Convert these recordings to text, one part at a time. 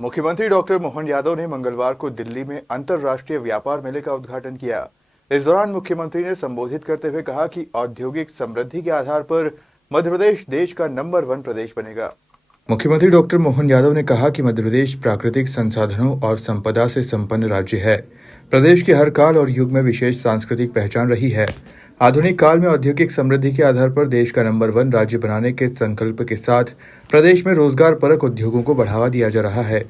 मुख्यमंत्री डॉक्टर मोहन यादव ने मंगलवार को दिल्ली में अंतर्राष्ट्रीय व्यापार मेले का उद्घाटन किया। इस दौरान मुख्यमंत्री ने संबोधित करते हुए कहा कि औद्योगिक समृद्धि के आधार पर मध्य प्रदेश देश का नंबर 1 प्रदेश बनेगा। मुख्यमंत्री डॉक्टर मोहन यादव ने कहा कि मध्य प्रदेश प्राकृतिक संसाधनों और संपदा से संपन्न राज्य है। प्रदेश के हर काल और युग में विशेष सांस्कृतिक पहचान रही है। आधुनिक काल में औद्योगिक समृद्धि के आधार पर देश का नंबर 1 राज्य बनाने के संकल्प के साथ प्रदेश में रोजगार परक उद्योगों को बढ़ावा दिया जा रहा है।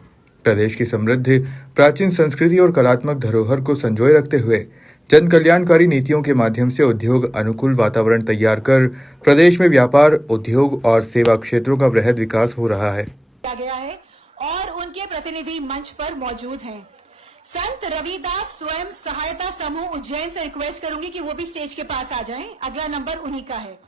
प्रदेश की समृद्ध प्राचीन संस्कृति और कलात्मक धरोहर को संजोए रखते हुए जन कल्याणकारी नीतियों के माध्यम से उद्योग अनुकूल वातावरण तैयार कर प्रदेश में व्यापार, उद्योग और सेवा क्षेत्रों का वृहद विकास हो रहा है। गया है और उनके प्रतिनिधि मंच पर मौजूद हैं। संत रविदास स्वयं सहायता समूह उज्जैन से रिक्वेस्ट करूंगी कि वो भी स्टेज के पास आ जाएं। अगला नंबर उन्हीं का है।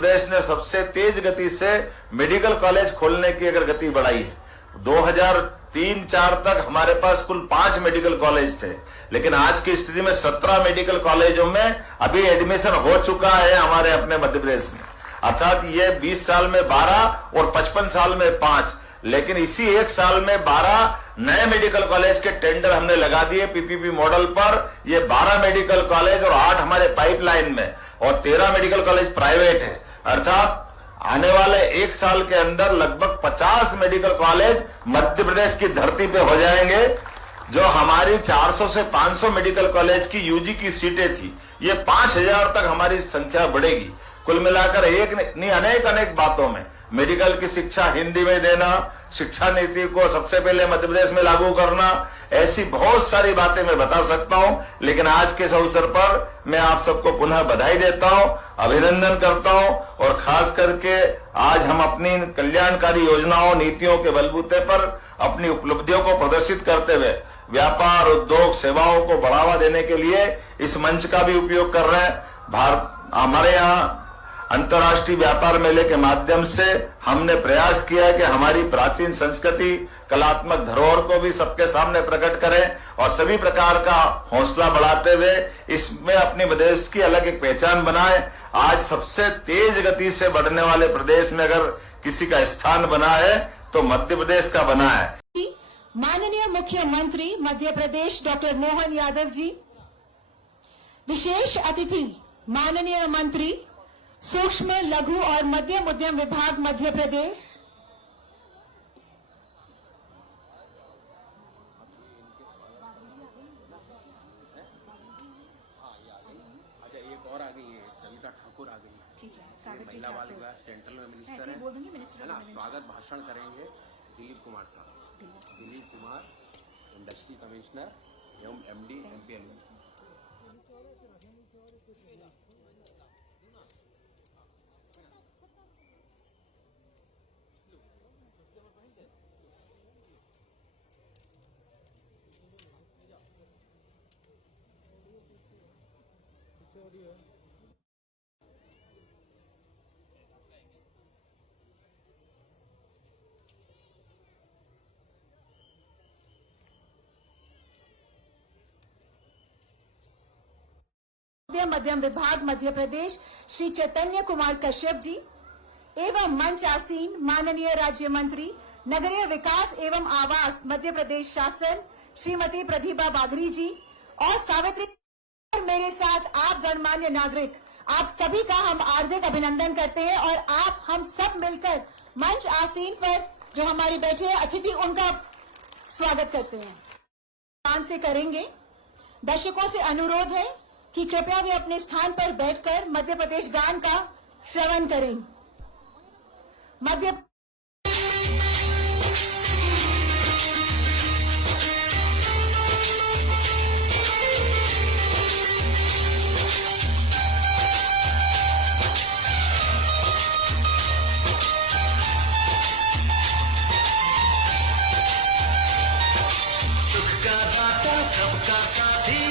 देश ने सबसे तेज गति से मेडिकल कॉलेज खोलने की अगर गति बढ़ाई है। 2003-4 तक हमारे पास कुल 5 मेडिकल कॉलेज थे, लेकिन आज की स्थिति में 17 मेडिकल कॉलेजों में अभी एडमिशन हो चुका है हमारे अपने मध्य प्रदेश में। अर्थात ये 20 साल में 12 और 55 साल में 5, लेकिन इसी एक साल में 12 नए मेडिकल कॉलेज के टेंडर हमने लगा दिए पीपीपी मॉडल पर। ये 12 मेडिकल कॉलेज और 8 हमारे पाइपलाइन में और 13 मेडिकल कॉलेज प्राइवेट है। अर्थात आने वाले एक साल के अंदर लगभग 50 मेडिकल कॉलेज मध्य प्रदेश की धरती पे हो जाएंगे। जो हमारी 400 से 500 मेडिकल कॉलेज की यूजी की सीटें थी, ये 5000 तक हमारी संख्या बढ़ेगी। कुल मिलाकर एक नहीं अनेक बातों में मेडिकल की शिक्षा हिंदी में देना, शिक्षा नीति को सबसे पहले मध्य प्रदेश में लागू करना, ऐसी बहुत सारी बातें मैं बता सकता हूं। लेकिन आज के इस अवसर पर मैं आप सबको पुनः बधाई देता हूं, अभिनंदन करता हूं और खास करके आज हम अपनी कल्याणकारी योजनाओं, नीतियों के बलबूते पर अपनी उपलब्धियों को प्रदर्शित करते हुए व्यापार, उद्योग, सेवाओं को बढ़ावा देने के लिए इस मंच का भी उपयोग कर रहे हैं। हमारे यहाँ अंतर्राष्ट्रीय व्यापार मेले के माध्यम से हमने प्रयास किया है कि हमारी प्राचीन संस्कृति, कलात्मक धरोहर को भी सबके सामने प्रकट करें और सभी प्रकार का हौसला बढ़ाते हुए इसमें अपनी प्रदेश की अलग एक पहचान बनाएं। आज सबसे तेज गति से बढ़ने वाले प्रदेश में अगर किसी का स्थान बना है तो मध्य प्रदेश का बना है। माननीय मुख्यमंत्री मध्य प्रदेश डॉक्टर मोहन यादव जी, विशेष अतिथि माननीय मंत्री सूक्ष्म, लघु और मध्यम उद्यम विभाग मध्य प्रदेश, एक और आ गई है, सविता ठाकुर आ गई। ठीक है, सावित्री महिला बाल ठाकुर विकास सेंट्रल में मिनिस्टर ऐसे है, बोल दूंगी मिनिस्टर है ना। स्वागत भाषण करेंगे दिलीप कुमार साहब, दिलीप कुमार, इंडस्ट्री कमिश्नर एवं एमडी एमपीएल। मध्यम विभाग मध्य प्रदेश श्री चैतन्य कुमार कश्यप जी एवं मंच आसीन माननीय राज्य मंत्री नगरीय विकास एवं आवास मध्य प्रदेश शासन श्रीमती प्रतिभा बागरी जी और सावित्री, और मेरे साथ आप गणमान्य नागरिक, आप सभी का हम हार्दिक अभिनंदन करते हैं और आप हम सब मिलकर मंच आसीन पर जो हमारे बैठे हैं अतिथि उनका स्वागत करते हैं। ध्यान से करेंगे। दर्शकों से अनुरोध है कि कृपया वे अपने स्थान पर बैठकर मध्य प्रदेश गान का श्रवण करें। मध्य सुख का दाता सबका साथी,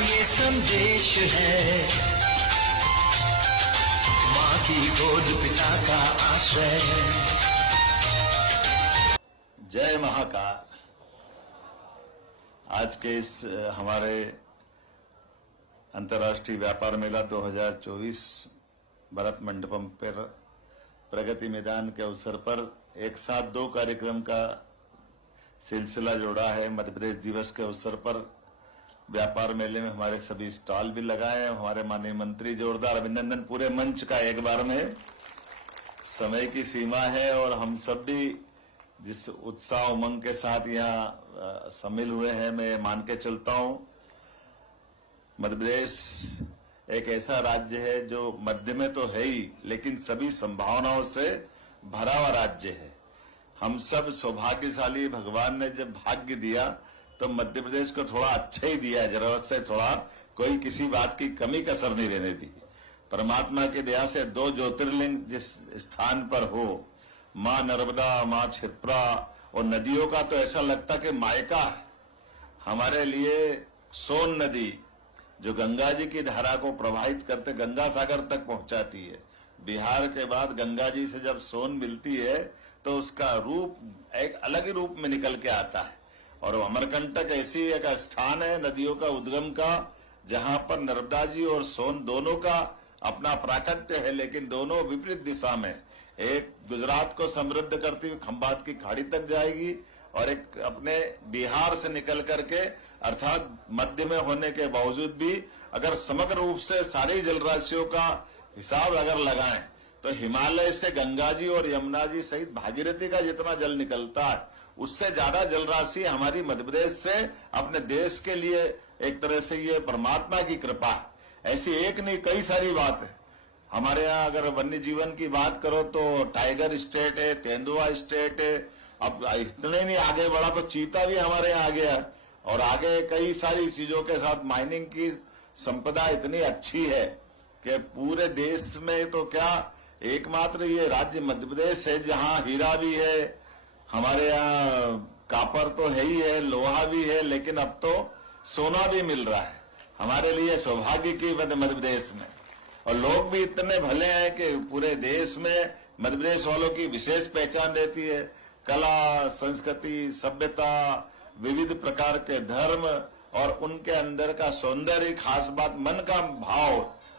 ये संदेश है, माँ की गोद पिता का आश्रय है। जय महाकाल। आज के इस हमारे अंतर्राष्ट्रीय व्यापार मेला 2024 भरत मंडपम पर प्रगति मैदान के अवसर पर एक साथ 2 कार्यक्रम का सिलसिला जोड़ा है। मध्य प्रदेश दिवस के अवसर पर व्यापार मेले में हमारे सभी स्टॉल भी लगाए हैं। हमारे माननीय मंत्री जोरदार अभिनंदन पूरे मंच का एक बार में। समय की सीमा है और हम सब भी जिस उत्साह उमंग के साथ यहाँ शामिल हुए हैं, मैं मान के चलता हूँ मध्य प्रदेश एक ऐसा राज्य है जो मध्य में तो है ही, लेकिन सभी संभावनाओं से भरा हुआ राज्य है। हम सब सौभाग्यशाली, भगवान ने जब भाग्य दिया तो मध्य प्रदेश को थोड़ा अच्छा ही दिया है। जरूरत से थोड़ा कोई किसी बात की कमी कसर नहीं रहने दी। परमात्मा की दया से 2 ज्योतिर्लिंग जिस स्थान पर हो, माँ नर्मदा, माँ क्षिप्रा और नदियों का तो ऐसा लगता कि मायका है। हमारे लिए सोन नदी जो गंगा जी की धारा को प्रवाहित करते गंगा सागर तक पहुंचाती है। बिहार के बाद गंगा जी से जब सोन मिलती है तो उसका रूप एक अलग ही रूप में निकल के आता है। और अमरकंटक ऐसी एक स्थान है नदियों का उद्गम का, जहां पर नर्मदा जी और सोन दोनों का अपना प्राकट्य है, लेकिन दोनों विपरीत दिशा में। एक गुजरात को समृद्ध करती हुई खंबात की खाड़ी तक जाएगी और एक अपने बिहार से निकल करके, अर्थात मध्य में होने के बावजूद भी अगर समग्र रूप से सारी जलराशियों का हिसाब अगर लगाएं तो हिमालय से गंगा जी और यमुना जी सहित भागीरथी का जितना जल निकलता है उससे ज्यादा जलराशि हमारी मध्य प्रदेश से अपने देश के लिए एक तरह से ये परमात्मा की कृपा है। ऐसी एक नहीं कई सारी बात है। हमारे यहाँ अगर वन्य जीवन की बात करो तो टाइगर स्टेट है, तेंदुआ स्टेट है। अब इतने नहीं आगे बढ़ा तो चीता भी हमारे यहाँ आ गया और आगे कई सारी चीजों के साथ माइनिंग की संपदा इतनी अच्छी है कि पूरे देश में तो क्या एकमात्र ये राज्य मध्य प्रदेश है जहाँ हीरा भी है, हमारे यहाँ कापर तो है ही है, लोहा भी है, लेकिन अब तो सोना भी मिल रहा है। हमारे लिए सौभाग्य की मध्य प्रदेश में, और लोग भी इतने भले हैं कि पूरे देश में मध्य प्रदेश वालों की विशेष पहचान रहती है। कला, संस्कृति, सभ्यता, विविध प्रकार के धर्म और उनके अंदर का सौंदर्य, खास बात मन का भाव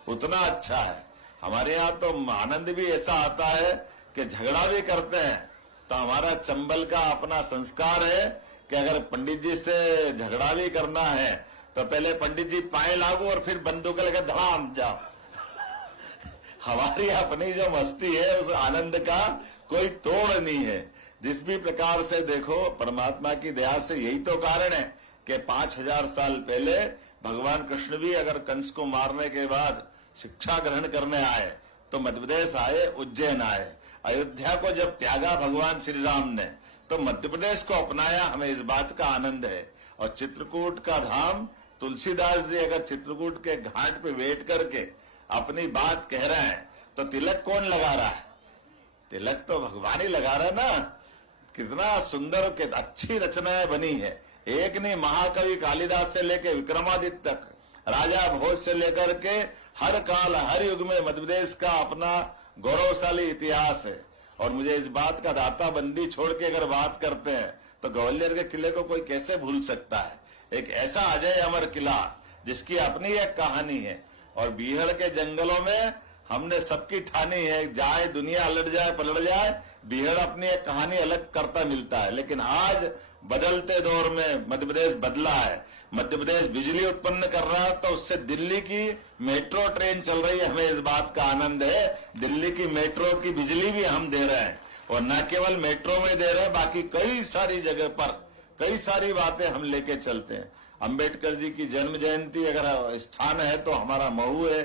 उतना अच्छा है। हमारे यहाँ तो आनंद भी ऐसा आता है कि झगड़ा भी करते हैं तो हमारा चंबल का अपना संस्कार है कि अगर पंडित जी से झगड़ा भी करना है तो पहले पंडित जी पाए लागू और फिर बंदूक लेकर धड़ाम जाओ। हमारी अपनी जो मस्ती है उस आनंद का कोई तोड़ नहीं है। जिस भी प्रकार से देखो, परमात्मा की दया से यही तो कारण है कि 5000 साल पहले भगवान कृष्ण भी अगर कंस को मारने के बाद शिक्षा ग्रहण करने आए तो मध्य प्रदेश आए, उज्जैन आए। अयोध्या को जब त्यागा भगवान श्री राम ने तो मध्य प्रदेश को अपनाया। हमें इस बात का आनंद है। और चित्रकूट का धाम, तुलसीदास जी अगर चित्रकूट के घाट पे बैठ करके अपनी बात कह रहे हैं तो तिलक कौन लगा रहा है? तिलक तो भगवान ही लगा रहा है ना। कितना सुंदर के अच्छी रचनाएं बनी है। एक नहीं, महाकवि कालिदास से लेकर विक्रमादित्य तक, राजा भोज से लेकर के हर काल हर युग में मध्य प्रदेश का अपना गौरवशाली इतिहास है। और मुझे इस बात का दाता बंदी छोड़ के अगर बात करते हैं तो ग्वालियर के किले को कोई कैसे भूल सकता है। एक ऐसा अजय अमर किला जिसकी अपनी एक कहानी है। और बीहड़ के जंगलों में हमने सबकी ठानी है, जाए दुनिया लड़ जाए पलट जाए, बीहड़ अपनी एक कहानी अलग करता मिलता है। लेकिन आज बदलते दौर में मध्य प्रदेश बदला है। मध्य प्रदेश बिजली उत्पन्न कर रहा है तो उससे दिल्ली की मेट्रो ट्रेन चल रही है। हमें इस बात का आनंद है। दिल्ली की मेट्रो की बिजली भी हम दे रहे हैं, और न केवल मेट्रो में दे रहे हैं, बाकी कई सारी जगह पर कई सारी बातें हम लेके चलते हैं। अंबेडकर जी की जन्म जयंती अगर स्थान है तो हमारा महू है।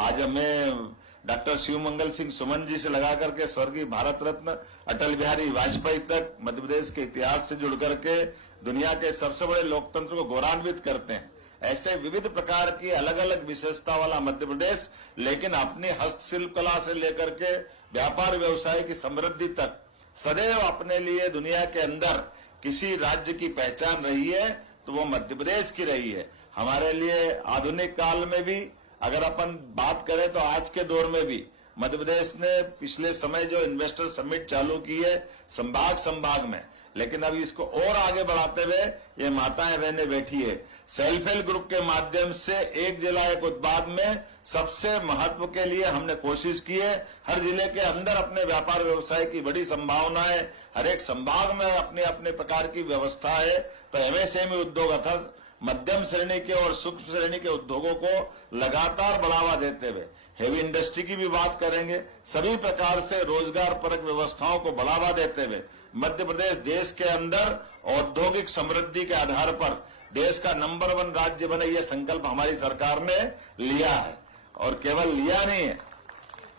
आज हमें डॉक्टर शिवमंगल सिंह सुमन जी से लगा करके स्वर्गीय भारत रत्न अटल बिहारी वाजपेयी तक मध्य प्रदेश के इतिहास से जुड़ करके दुनिया के सबसे बड़े लोकतंत्र को गौरवान्वित करते हैं। ऐसे विविध प्रकार की अलग अलग विशेषता वाला मध्य प्रदेश, लेकिन अपनी हस्तशिल्प कला से लेकर के व्यापार व्यवसाय की समृद्धि तक सदैव अपने लिए दुनिया के अंदर किसी राज्य की पहचान रही है। तो वो मध्य प्रदेश की रही है। हमारे लिए आधुनिक काल में भी अगर अपन बात करें तो आज के दौर में भी मध्य प्रदेश ने पिछले समय जो इन्वेस्टर समिट चालू की है संभाग में, लेकिन अभी इसको और आगे बढ़ाते हुए ये माताएं बहनें बैठी है। सेल्फ हेल्प ग्रुप के माध्यम से एक जिला एक उत्पाद में सबसे महत्व के लिए हमने कोशिश की है। हर जिले के अंदर अपने व्यापार व्यवसाय की बड़ी संभावना है, हर एक संभाग में अपने अपने प्रकार की व्यवस्था है। तो एमएसएमई उद्योग अर्थात मध्यम श्रेणी के और सूक्ष्म श्रेणी के उद्योगों को लगातार बढ़ावा देते हुए हेवी इंडस्ट्री की भी बात करेंगे। सभी प्रकार से रोजगार परक व्यवस्थाओं को बढ़ावा देते हुए मध्य प्रदेश देश के अंदर औद्योगिक समृद्धि के आधार पर देश का नंबर 1 राज्य बने, यह संकल्प हमारी सरकार ने लिया है। और केवल लिया नहीं है,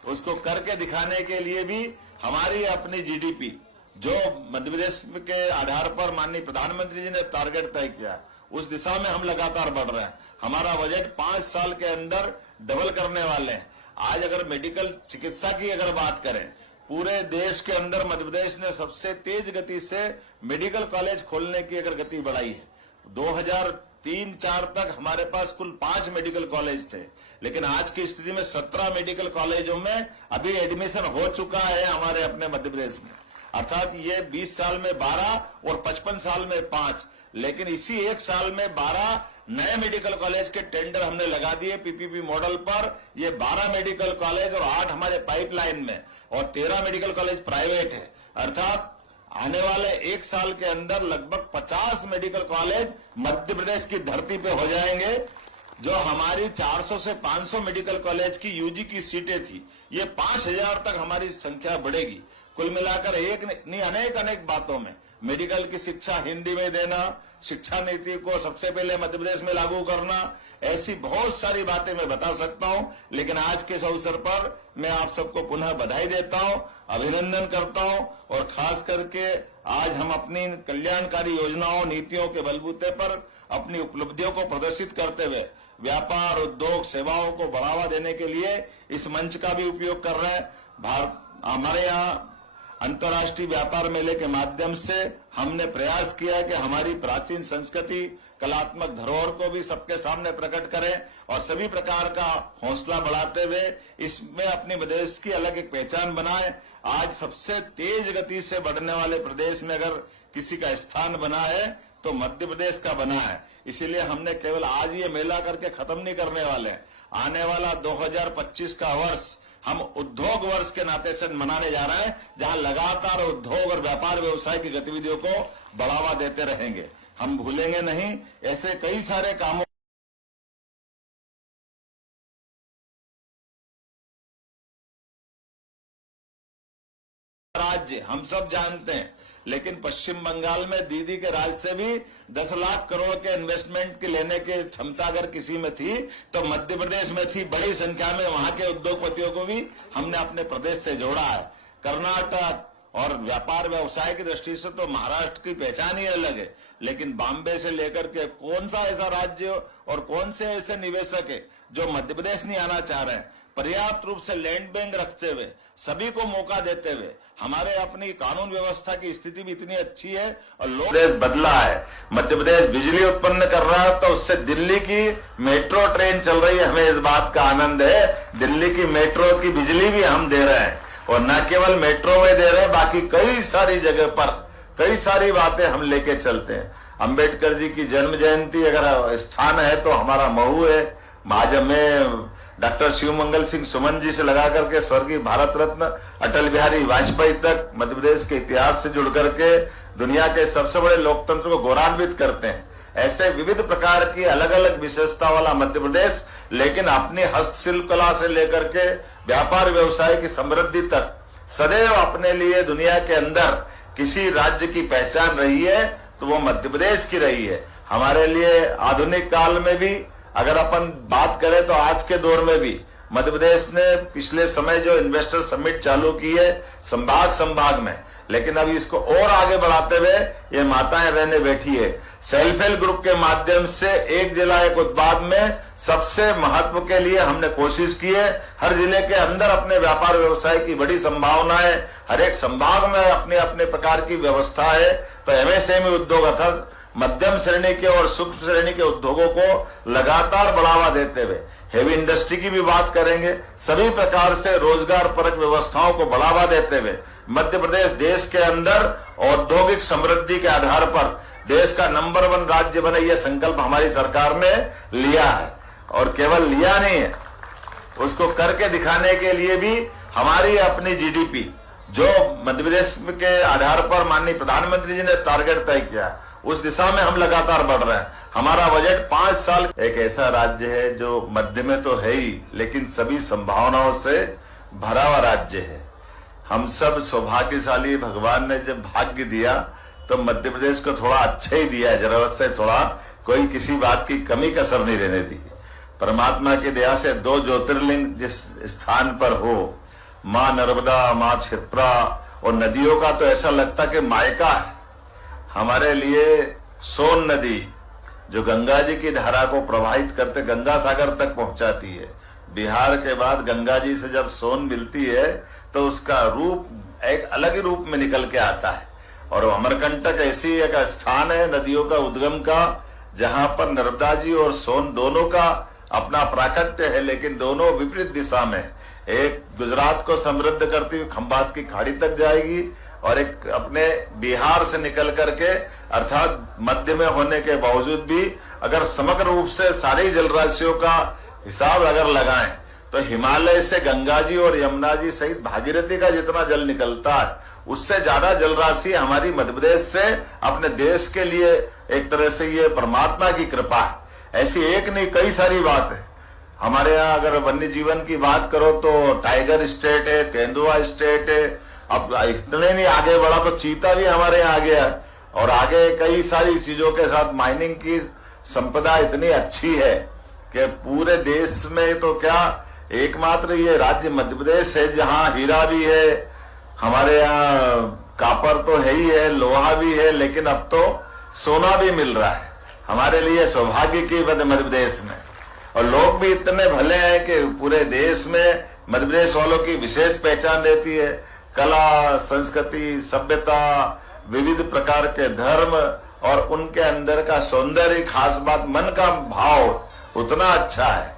उसको करके दिखाने के लिए भी हमारी अपनी जीडीपी जो मध्य प्रदेश के आधार पर माननीय प्रधानमंत्री जी ने टारगेट तय किया, उस दिशा में हम लगातार बढ़ रहे हैं। हमारा बजट 5 साल के अंदर डबल करने वाले हैं। आज अगर मेडिकल चिकित्सा की अगर बात करें, पूरे देश के अंदर मध्य प्रदेश ने सबसे तेज गति से मेडिकल कॉलेज खोलने की अगर गति बढ़ाई है। 2003-4 तक हमारे पास कुल 5 मेडिकल कॉलेज थे, लेकिन आज की स्थिति में 17 मेडिकल कॉलेजों में अभी एडमिशन हो चुका है हमारे अपने मध्य प्रदेश में। अर्थात ये 20 साल में 12 और 55 साल में 5, लेकिन इसी एक साल में 12 नए मेडिकल कॉलेज के टेंडर हमने लगा दिए पीपीपी मॉडल पर। ये 12 मेडिकल कॉलेज और 8 हमारे पाइपलाइन में और 13 मेडिकल कॉलेज प्राइवेट है। अर्थात आने वाले एक साल के अंदर लगभग 50 मेडिकल कॉलेज मध्य प्रदेश की धरती पे हो जाएंगे। जो हमारी 400 से 500 मेडिकल कॉलेज की यूजी की सीटें थी, ये 5000 तक हमारी संख्या बढ़ेगी। कुल मिलाकर एक नहीं अनेक बातों में मेडिकल की शिक्षा हिंदी में देना, शिक्षा नीति को सबसे पहले मध्य प्रदेश में लागू करना, ऐसी बहुत सारी बातें मैं बता सकता हूं। लेकिन आज के इस अवसर पर मैं आप सबको पुनः बधाई देता हूं, अभिनंदन करता हूं और खास करके आज हम अपनी कल्याणकारी योजनाओं नीतियों के बलबूते पर अपनी उपलब्धियों को प्रदर्शित करते हुए व्यापार उद्योग सेवाओं को बढ़ावा देने के लिए इस मंच का भी उपयोग कर रहे हैं। हमारे यहाँ अंतर्राष्ट्रीय व्यापार मेले के माध्यम से हमने प्रयास किया है कि हमारी प्राचीन संस्कृति कलात्मक धरोहर को भी सबके सामने प्रकट करें और सभी प्रकार का हौसला बढ़ाते हुए इसमें अपने प्रदेश की अलग एक पहचान बनाएं। आज सबसे तेज गति से बढ़ने वाले प्रदेश में अगर किसी का स्थान बना है तो मध्य प्रदेश का बना है। इसीलिए हमने केवल आज ये मेला करके खत्म नहीं करने वाले हैं। आने वाला 2025 का वर्ष हम उद्योग वर्ष के नाते से मनाने जा रहे हैं, जहां लगातार उद्योग और व्यापार व्यवसाय की गतिविधियों को बढ़ावा देते रहेंगे। हम भूलेंगे नहीं ऐसे कई सारे कामों राज्य हम सब जानते हैं, लेकिन पश्चिम बंगाल में दीदी के राज से भी 10 लाख करोड़ के इन्वेस्टमेंट की लेने की क्षमता अगर किसी में थी तो मध्य प्रदेश में थी। बड़ी संख्या में वहां के उद्योगपतियों को भी हमने अपने प्रदेश से जोड़ा है। कर्नाटक और व्यापार व्यवसाय की दृष्टि से तो महाराष्ट्र की पहचान ही अलग है, लेकिन बॉम्बे से लेकर के कौन सा ऐसा राज्य और कौन से ऐसे निवेशक है जो मध्य प्रदेश नहीं आना चाह रहे हैं। पर्याप्त रूप से लैंड बैंक रखते हुए सभी को मौका देते हुए हमारे अपनी कानून व्यवस्था की स्थिति भी इतनी अच्छी है और लोग देश बदला है। मध्य प्रदेश बिजली उत्पन्न कर रहा है तो उससे दिल्ली की मेट्रो ट्रेन चल रही है, हमें इस बात का आनंद है। दिल्ली की मेट्रो की बिजली भी हम दे रहे हैं और न केवल मेट्रो में दे रहे हैं, बाकी कई सारी जगह पर कई सारी बातें हम लेके चलते हैं। अंबेडकर जी की जन्म जयंती अगर स्थान है तो हमारा महू है। आज हमें डॉक्टर शिवमंगल सिंह सुमन जी से लगा करके स्वर्गीय भारत रत्न अटल बिहारी वाजपेयी तक मध्य प्रदेश के इतिहास से जुड़ करके दुनिया के सबसे बड़े लोकतंत्र को गौरवान्वित करते हैं। ऐसे विविध प्रकार की अलग अलग विशेषता वाला मध्य प्रदेश, लेकिन अपनी हस्तशिल्प कला से लेकर के व्यापार व्यवसाय की समृद्धि तक सदैव अपने लिए दुनिया के अंदर किसी राज्य की पहचान रही है तो वो मध्य प्रदेश की रही है। हमारे लिए आधुनिक काल में भी अगर अपन बात करें तो आज के दौर में भी मध्य प्रदेश ने पिछले समय जो इन्वेस्टर समिट चालू की है संभाग में, लेकिन अभी इसको और आगे बढ़ाते हुए ये माताएं बहनें बैठी है। सेल्फ हेल्प ग्रुप के माध्यम से एक जिला एक उत्पाद में सबसे महत्व के लिए हमने कोशिश की है। हर जिले के अंदर अपने व्यापार व्यवसाय की बड़ी संभावना है, हर एक संभाग में अपने अपने प्रकार की व्यवस्था है। तो एमएसएमई उद्योग अर्थात मध्यम श्रेणी के और सूक्ष्म श्रेणी के उद्योगों को लगातार बढ़ावा देते हुए हेवी इंडस्ट्री की भी बात करेंगे। सभी प्रकार से रोजगार परक व्यवस्थाओं को बढ़ावा देते हुए मध्य प्रदेश देश के अंदर औद्योगिक समृद्धि के आधार पर देश का नंबर 1 राज्य बने, यह संकल्प हमारी सरकार ने लिया है। और केवल लिया नहीं है, उसको करके दिखाने के लिए भी हमारी अपनी जीडीपी जो मध्य प्रदेश के आधार पर माननीय प्रधानमंत्री जी ने टारगेट तय किया है, उस दिशा में हम लगातार बढ़ रहे हैं। हमारा बजट 5 साल एक ऐसा राज्य है जो मध्य में तो है ही, लेकिन सभी संभावनाओं से भरा हुआ राज्य है। हम सब सौभाग्यशाली, भगवान ने जब भाग्य दिया तो मध्य प्रदेश को थोड़ा अच्छा ही दिया है, जरूरत से थोड़ा कोई किसी बात की कमी कसर नहीं रहने दी। परमात्मा की दया से 2 ज्योतिर्लिंग जिस स्थान पर हो, मां नर्मदा, मां क्षिप्रा और नदियों का तो ऐसा लगता कि मायका है हमारे लिए। सोन नदी जो गंगा जी की धारा को प्रवाहित करते गंगा सागर तक पहुंचाती है, बिहार के बाद गंगा जी से जब सोन मिलती है तो उसका रूप एक अलग ही रूप में निकल के आता है। और अमरकंटक ऐसी एक स्थान है नदियों का उद्गम का, जहां पर नर्मदा जी और सोन दोनों का अपना प्राकट्य है, लेकिन दोनों विपरीत दिशा में। एक गुजरात को समृद्ध करती हुई खंबात की खाड़ी तक जाएगी और एक अपने बिहार से निकल करके, अर्थात मध्य में होने के बावजूद भी अगर समग्र रूप से सारी जलराशियों का हिसाब अगर लगाएं तो हिमालय से गंगा जी और यमुना जी सहित भागीरथी का जितना जल निकलता है उससे ज्यादा जलराशि हमारी मध्य प्रदेश से अपने देश के लिए एक तरह से ये परमात्मा की कृपा है। ऐसी एक नहीं कई सारी बात है। हमारे यहाँ अगर वन्य जीवन की बात करो तो टाइगर स्टेट है, तेंदुआ स्टेट है। अब इतने नहीं आगे बढ़ा तो चीता भी हमारे यहाँ आ गया है और आगे कई सारी चीजों के साथ माइनिंग की संपदा इतनी अच्छी है कि पूरे देश में तो क्या एकमात्र ये राज्य मध्य प्रदेश है जहां हीरा भी है, हमारे यहाँ कापर तो है ही है, लोहा भी है, लेकिन अब तो सोना भी मिल रहा है। हमारे लिए सौभाग्य की मध्य प्रदेश में, और लोग भी इतने भले हैं कि पूरे देश में मध्य प्रदेश वालों की विशेष पहचान रहती है। कला, संस्कृति, सभ्यता, विविध प्रकार के धर्म और उनके अंदर का सौंदर्य, खास बात मन का भाव उतना अच्छा है।